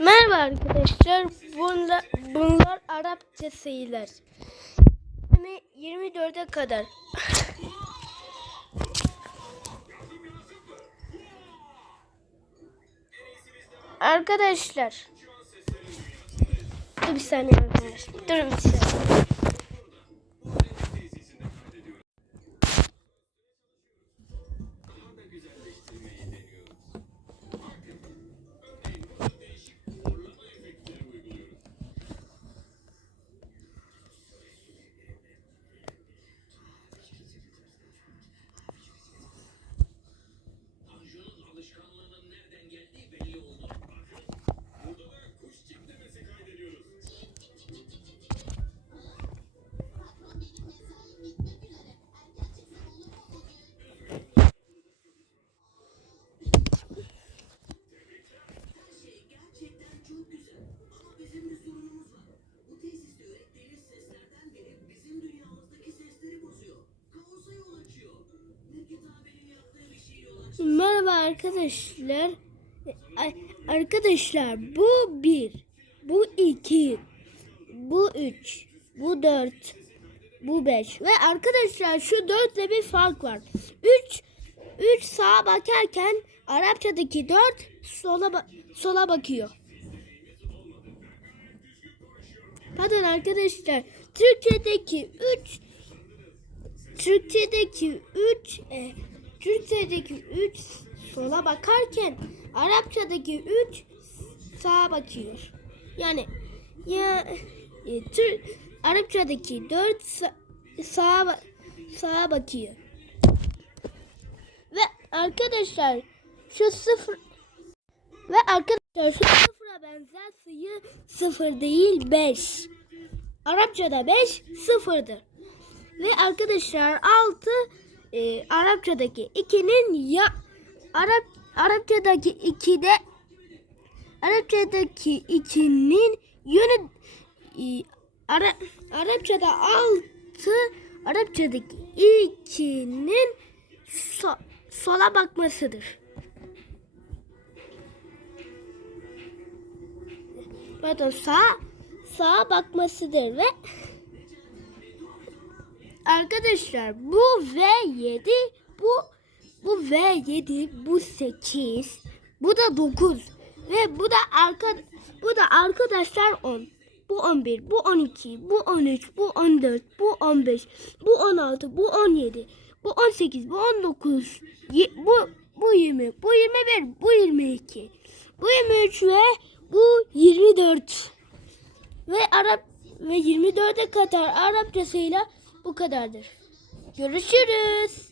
Merhaba arkadaşlar. Bunlar, bunlar Arapça sayılar. 20 24'e kadar. arkadaşlar. Dur bir saniye arkadaşlar. Durun bir saniye. Merhaba arkadaşlar. Arkadaşlar bu bir, bu iki, bu üç, bu dört, bu beş ve arkadaşlar şu dörtle bir fark var. Üç, üç sağa bakarken Arapçadaki dört sola sola bakıyor. Pardon arkadaşlar Türkçedeki üç Türkçedeki 3 e, Türkçedeki 3 sola bakarken Arapçadaki 3 sağa bakıyor. Yani ya e, Tür, Arapçadaki 4 sa, sağa sağa bakıyor. Ve arkadaşlar şu sıfır ve arkadaşlar şu sıfıra benzer sayı sıfır değil 5. Arapçada 5 sıfırdır. Ve arkadaşlar 6 e, Arapçadaki 2'nin ya Arap Arapçadaki 2'de Arapçadaki 2'nin yönü e, Ara, Arapçada 6 Arapçadaki 2'nin so, sola bakmasıdır. Pardon sağ sağa bakmasıdır ve Arkadaşlar bu V7 bu bu V7 bu 8 bu da 9 ve bu da arka bu da arkadaşlar 10 bu 11 bu 12 bu 13 bu 14 bu 15 bu 16 bu 17 bu 18 bu 19 ye- bu bu 20 bu 21 bu 22 bu 23 ve 24 ve Arap ve 24'e kadar Arapçasıyla bu kadardır. Görüşürüz.